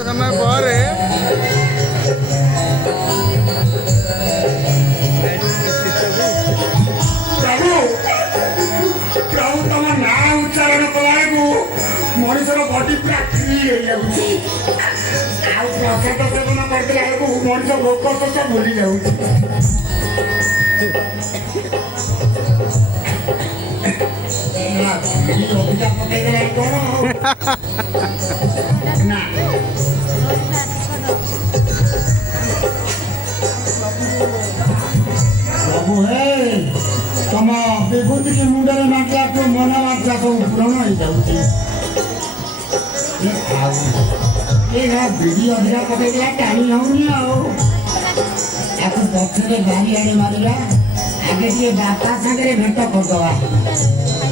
समय पर प्रभु तुम ना उच्चारण कला मनीषर बडी पूरा फ्री प्रसाद सेवन करते मनीष भोक शोष भूली जाऊँ ଅଧିକା ପକେଇଦେଲା କଣ ନା ପ୍ରଭୁ ହେ ତମ ବିଭୂତି କି ମୁଣ୍ଡରେ ମାରିଲା ତୋ ମନ ମାତ୍ରା ସବୁ ପୂରଣ ହେଇଯାଉଛି ବିଡି ଅଧିକା ପକେଇଦେଲା ଟାଣି ହଉନି ଆଉ ତାକୁ ପଛରେ ବାରି ଆଣି ମାରିଲା ଆଗେ ଟିକେ ବାପା ସାଙ୍ଗରେ ଭେଟ କରିଦବା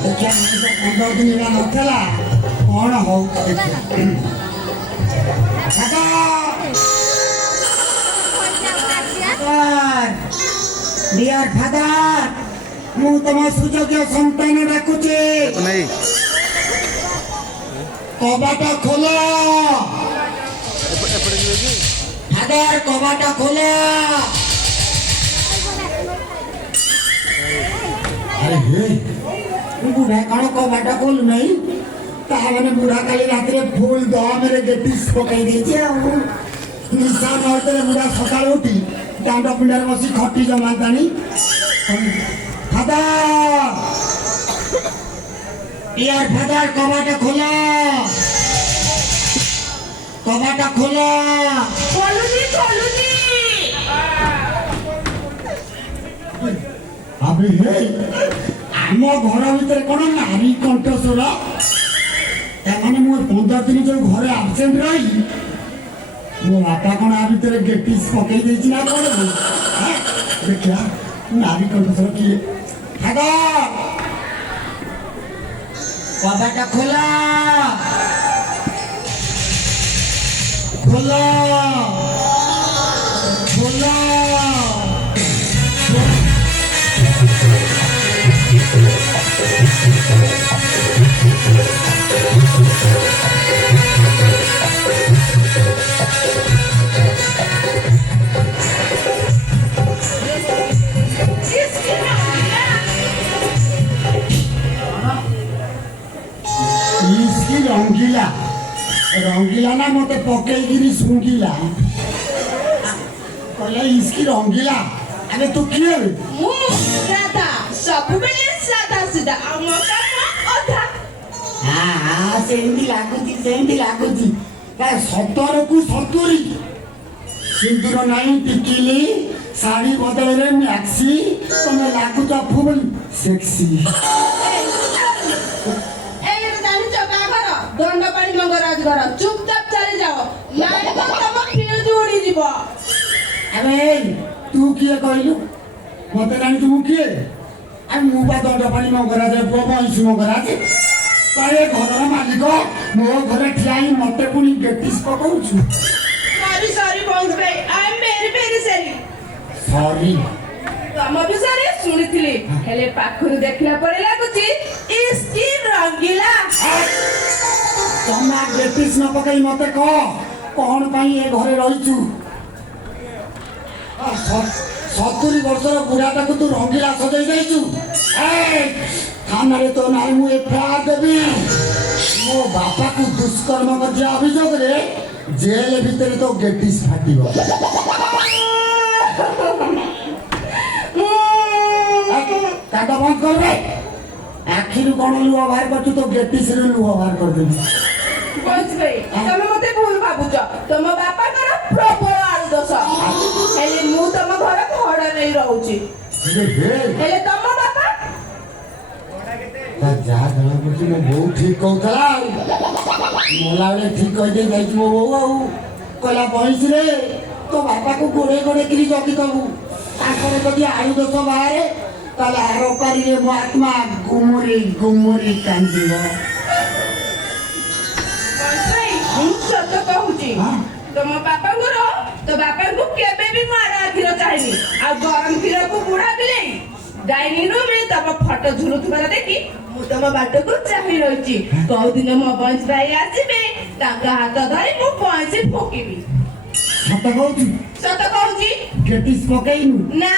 ଦେଖିଆ 15 ଦିନ ହେଲା ନଥିଲା କଣ ହଉ डियर फादर मु तुम सुयोग्य संतान डाकुचे कबाट खोल फादर कबाट खोल अरे हे बुढ़ा कौन कबाट खोल नहीं ताने बुढ़ा काली रात फुल दम रे गेटिस पकई देछि निशा नौतरे बुढ़ा सकाल उठी दांड पिंडार बसी खटी जमातानी फादर यार फादर कबाट खोला खोलुनी अबे हे आम घर भीतर कौन नारी कंठस्वर एमाने मु 15 दिन जो घरे आबसेंट रही मो बापा कौन आ भीतर गेटिस पकई देछि ना कौन देखिया नारी कंठस्वर किए फादर कबाट खोला रंगीला ना मत पकईगिरी सुंगीला कहला इसकी रंगीला अरे तू किए मु राधा सब बेले सादा सीधा हम काम अधा हां सेंदी लागुची का 70 को 70 सिंदूर नहीं टिकिली साड़ी बदले मैक्सी तमे लागुच फुल सेक्सी दंड पानी मंगराज घर चुपचाप चली जाओ नाई तो तम फ्यूज उड़ी जीव अरे तू किए कहलु मते जानी तू किए अरे मु बा दंड पानी मंगराज बबईसु मंगराज तारे घरर मालिक मो घरे ठियाई मते पुनी गेटिस पकाउछु सॉरी बॉन्स भाई आई एम वेरी सॉरी तम विषय सुनिथिली हेले पाखरु देखला परे लागुची इसकी रंगीला तमा गेटिस न पकई मते कह कौन पाई ए घरे रहिछु 70 वर्षर बुढ़ाटा को तू रंगीला सजाई देछु थाना रे तो नाई मु एफआईआर देबी मो बापा को दुष्कर्म कर अभियोग रे जेल भीतर तो गेटिस फाटिबो काटा बंद कर रे आखिर कौन लुह बाहर कर तो गेटिस रे लुह बाहर कर देबी बंस भाई तमे मते भूल भाबुछ तम बापा कर प्रबल आलु दोष हेले मु तम घर भड़ा नहीं रहउची हेले तम बापा ता जा जण कुछ मो बहुत ठीक कहतला मोला रे ठीक कह दे जाई मो बहू आउ कहला बहिस रे तो बापा को गोड़े गोड़े किरी जगी दबु ताकर जदी आलु दोष बाहर ताले आरोपारी रे मो आत्मा गुमुरी कांदिबो सत कहूची तुम बापा तो बापा को केबे भी मारा खीर चाहिए आ गरम खीर को बुढ़ा बिले डाइनिंग रूम में तब फोटो झुलुथबार देखी मु तम बाट को चाहि रहिची कौ दिन मो बंस भाई आसीबे ତାଙ୍କ ହାତ ଧରି ମୁଁ ପଇଁଚି ଫୁକିବି। ସତ କହୁଛୁ ସତ କହୁଛି। ଗେଟିସ୍ ପକେଇନୁ ନା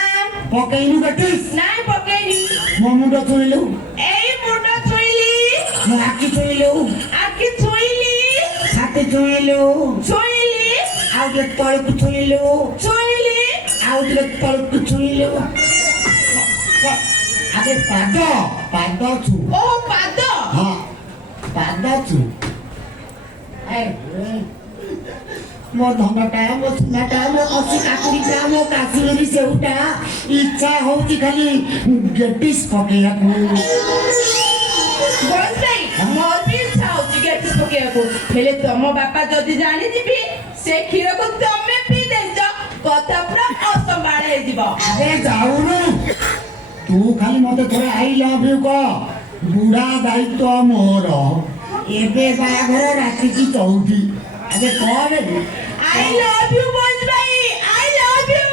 ପକେଇନୁ ଗେଟିସ୍ ନାଇଁ ପକେଇନି। ମୋ ମୁଣ୍ଡ ଛୁଇଁଲୁ ଏଇ ମୁଣ୍ଡ ଛୁଇଁଲି, ମୋ ଆଖି ଛୁଇଁଲୁ ଆଖି ଛୁଇଁଲି, ଛାତି ଛୁଇଁଲୁ ଛୁଇଁଲି, ଆଉ ଟିକେ ତଳକୁ ଛୁଇଁଲୁ ଛୁଇଁଲି, ଆଉ ଟିକେ ତଳକୁ ଛୁଇଁଲୁ ଆରେ ପାଦ ଛୁ ଓ ପାଦ। ହଁ ପାଦ ଛୁ ମୋ ଧନଟା ମୋ ସୁନାଟା ମୋ କଷି କାକୁଡ଼ିଟା ମୋ କାଶ୍ମୀରୀ ସେଉଟା ଇଚ୍ଛା ହଉଛି ଖାଲି ଗେଟିସ୍ ପକେଇବାକୁ। ବଞ୍ଚାଇ ମୋର ବି ଇଚ୍ଛା ହଉଛି ଗେଟିସ୍ ପକେଇବାକୁ। ହେଲେ ତମ ବାପା ଯଦି ଜାଣିଯିବି ସେ କ୍ଷୀରକୁ ତମେ ପିଇ ଦେଇଛ, କଥା ପୁରା ଅସମ୍ଭାଳ ହେଇଯିବ। ଆରେ ଯାଉନୁ ତୁ ଖାଲି ମତେ ଥରେ ଆଇ ଲଭ୍ ୟୁ କହ। ବୁଢା ଦାୟିତ୍ୱ ମୋର। ଏବେ ବାହାଘର ରାତିକି 4 ଆରେ କଣ I love you ବଞ୍ଚାଇ, I love you।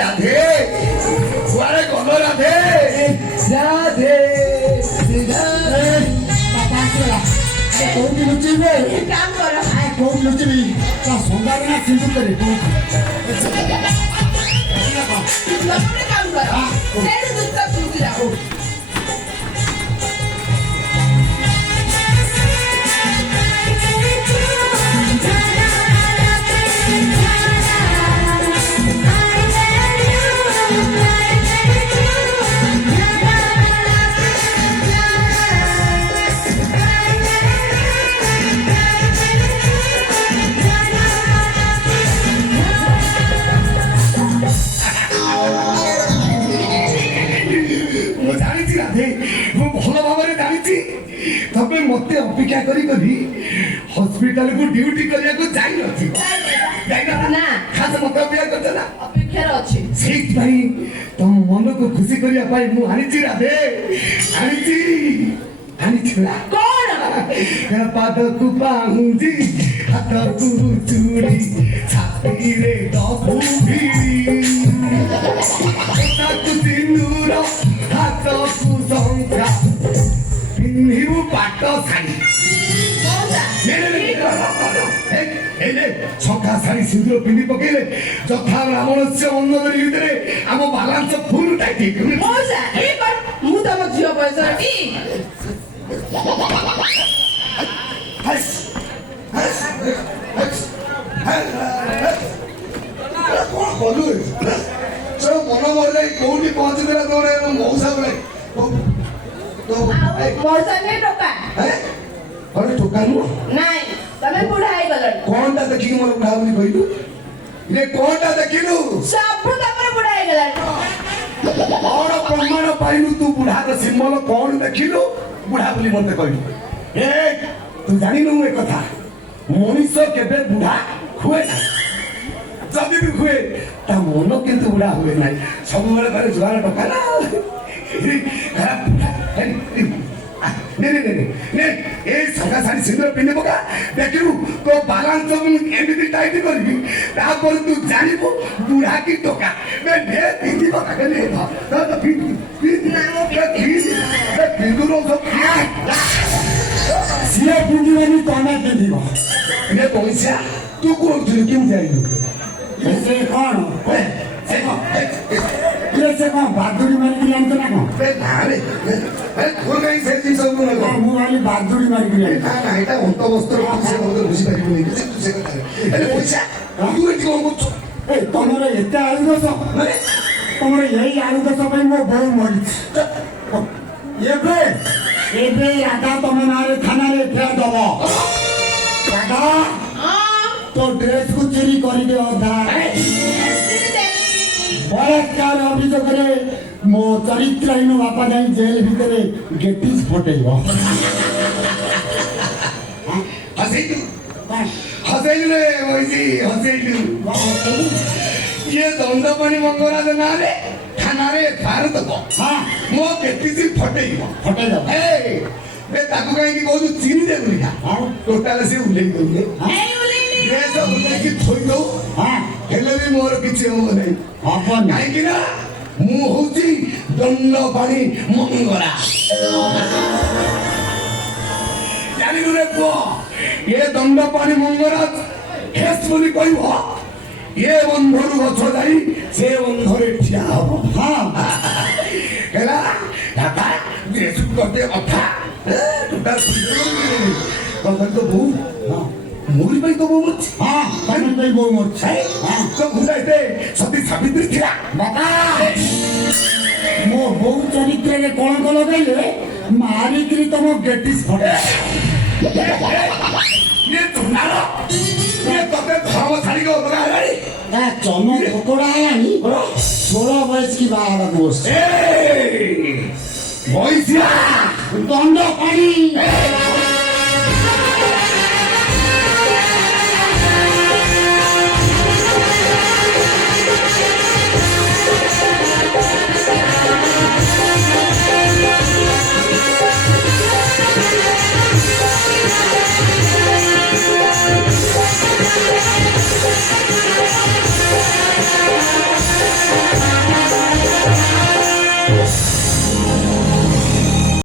राधे कुआरे गलो राधे राधे ବାପା ଆସିଗଲା। ଆରେ କୋଉଠି ଲୁଚିବେ କାମ କର। କୋଉଠି ଲୁଚିବି ତା ସନ୍ଧ୍ୟାରେ ନା ସିନ୍ଦୁକରେ ତମେ କାମ କର। ସେଇଠି ଦୁଷ୍ଟ ଶୁଣୁଛି ଯାଉ। ମୁଁ ଜାଣିଛି ରାଧେ, ମୁଁ ଭଲ ଭାବରେ ଜାଣିଛି ତମେ ମତେ ଅପେକ୍ଷା କରି କରି ହସ୍ପିଟାଲକୁ ଡ୍ୟୁଟି କରିବାକୁ ଯାଇନଥିବ। ନା ଖାସ ମତେ ଅପେକ୍ଷା କରିଛ ନା, ଅପେକ୍ଷାରେ ଅଛି। ସେଇଥିପାଇଁ ତମ ମନକୁ ଖୁସି କରିବା ପାଇଁ ମୁଁ ଆଣିଛି ରାଧେ, ଆଣିଛି ନା କଣ? ପାଦକୁ ପାଉଁଜି, ହାତକୁ ଚୁଡ଼ି, ଛାତିରେ ଦବୁଢି, ତାକୁ ସିନ୍ଦୁର, ହାତକୁ ଶଙ୍ଖା, ପିନ୍ଧିବୁ ପାଟ ଶାଢ଼ୀ। ଛକା ଶାଢ଼ୀ ସିନ୍ଦୁର ପିନ୍ଧି ପକେଇଲେ ଯଥା ବ୍ରାହ୍ମଣସ୍ୟ ଅନ୍ନଦରୀ ଭିତରେ ଆମ ବାଲାନ୍ସ ଫୁଲ୍ ଟାଇଟ୍ ହେଇଯିବ। ମଉସା ଏ କଣ? ମୁଁ ତମ ଝିଅ ବୟସର ଟି? କଣ କଲୁ ସେ ମନ ମରିଯାଇ କୋଉଠି ପହଞ୍ଚିଥିଲା ତୋର ମଉସା ବେଳେ ମଉସା ନୁହେଁ ଟୋକା। ଘରେ ଟୋକା ନୁହଁ। ନାଇଁ ତମେ ବୁଢା ହେଇଗଲଣି। କଣଟା ଦେଖିକି ମୋର ବୁଢା ବୋଲି କହିଲୁ? କଣଟା ଦେଖିଲୁ? ସବୁ ତମର ବୁଢା ହେଇଗଲାଣି। କଣ ପ୍ରମାଣ ପାଇଲୁ ତୁ ବୁଢାର ସିମ୍ବଲ କଣ ଦେଖିଲୁ ବୁଢା ବୋଲି ମତେ କହିଲୁ? ତୁ ଜାଣିନୁ ଏ କଥା, ମଣିଷ କେବେ ବୁଢା ହୁଏ ନାହିଁ। ଯଦି ବି ହୁଏ ତା ମନ କିନ୍ତୁ ବୁଢା ହୁଏ ନାହିଁ। ସବୁବେଳେ ଘରେ ଜୁଆର ଟଙ୍କା ନା ଏ ସଙ୍ଗା ଶାଢୀ ସିନ୍ଦୁର ପିନ୍ଧି ପକା, ଦେଖିବୁ ତୋ ବାଲାନ୍ସ ମୁଁ ଏମିତି ଟାଇଟ୍ କରିବି, ତାପରେ ତୁ ଜାଣିବୁ ବୁଢା କି ଟୋକା। ପିନ୍ଧି ପକା ସିଏ ପିନ୍ଧିବନି ତମେ ପିନ୍ଧିବ। ପଇସା ତୁ କହୁଥିଲୁ କେମିତି ଜାଣିଲୁ? ସେ କଣ ସେ କଣ ବାଦୁଡି ମାରିକି ଜାଣିଛ ନା କଣ? ସେ ଜିନିଷ ମୁଁ ଭାବିଲି ବାଦୁଡି ମାରିକି ଜାଣିଛ। ଏଇଟା ଅନ୍ତ ବସ୍ତ୍ର ବୁଝିପାରିବୁନି ସେ କଥା। ପଇସା ତୁ ଏଠି କଣ କରୁଛୁ? ତମର ଏତେ ଆଳୁ ଦୋଷ, ତମର ଏଇ ଆଳୁ ଦୋଷ ପାଇଁ ମୋ ବୋଉ ମରିଛି। ଏବେ ରାଧା ତମ ନାଁରେ ଥାନାରେ ଏଫଆଇଆର ଦବ। ରାଧା तो ड्रेस को चोरी करके अधा बलात्कार अभियोग मो चरित्रहीन बापा जाई जेल भितर गेटिस फटेइब। हसैलु କଣ हसैलुले वैसी हसैलु ये दंडपाणी मंगराज नारे थानारे एफआईआर दब ହଁ मो केटीसी फटेइब ଫଟେଇଦବ ए ताकू कहीं कहू चिनी दे बोलिका ଆଉ टोटाल से उल्लेख दउले ଏଇ ଉଲେଇନି। ड्रेस उल्लेख थोई दउ ହଁ हेले भी मोर किछि हो नै ହବନି କାହିଁକି ନା ମୁଁ ହଉଛି ଦଣ୍ଡପାଣି ମଙ୍ଗରା ଜାଣିଲୁ ରେ ପୁଅ ଏ ଦଣ୍ଡପାଣି ମଙ୍ଗରା ହେସ୍ ବୋଲି କହିବ ଏ ବନ୍ଧରୁ ଗଛ ଯାଇ ସେ ବନ୍ଧରେ ଠିଆ ହବ ହଁ ହେଲା ଦାଦା ଯେସୁ ଗୋଟେ କଥା ଟୁଟା କଥା ତ ବୋଉ ମୋରି ପାଇଁ ତ ବୋଉ ଅଛି ହଁ ତମେ ପାଇଁ ବୋଉ ମରିଛି ହଁ ତ ବୁଝାଇତେ ସତୀ ସାବିତ୍ରୀ ଥିଲା ବାପା ମୋ ବୋଉ ଚରିତ୍ରରେ କଳଙ୍କ ଲଗାଇଲେ ମାରିକିରି ତମ ଗେଟିସ୍ ଫଟେ ଇଏ ଚୁନାର ଇଏ ତତେ ଧର୍ମ ଛାଡ଼ିକି ଅଲଗା ହେଲାଣି ତା ଚମ ପକୋଡା ହେଲାଣି 16 ବୟସ କି ବାହା ହେବାକୁ ବସିଛି ବଇସିଆ ଦଣ୍ଡ ପାଣି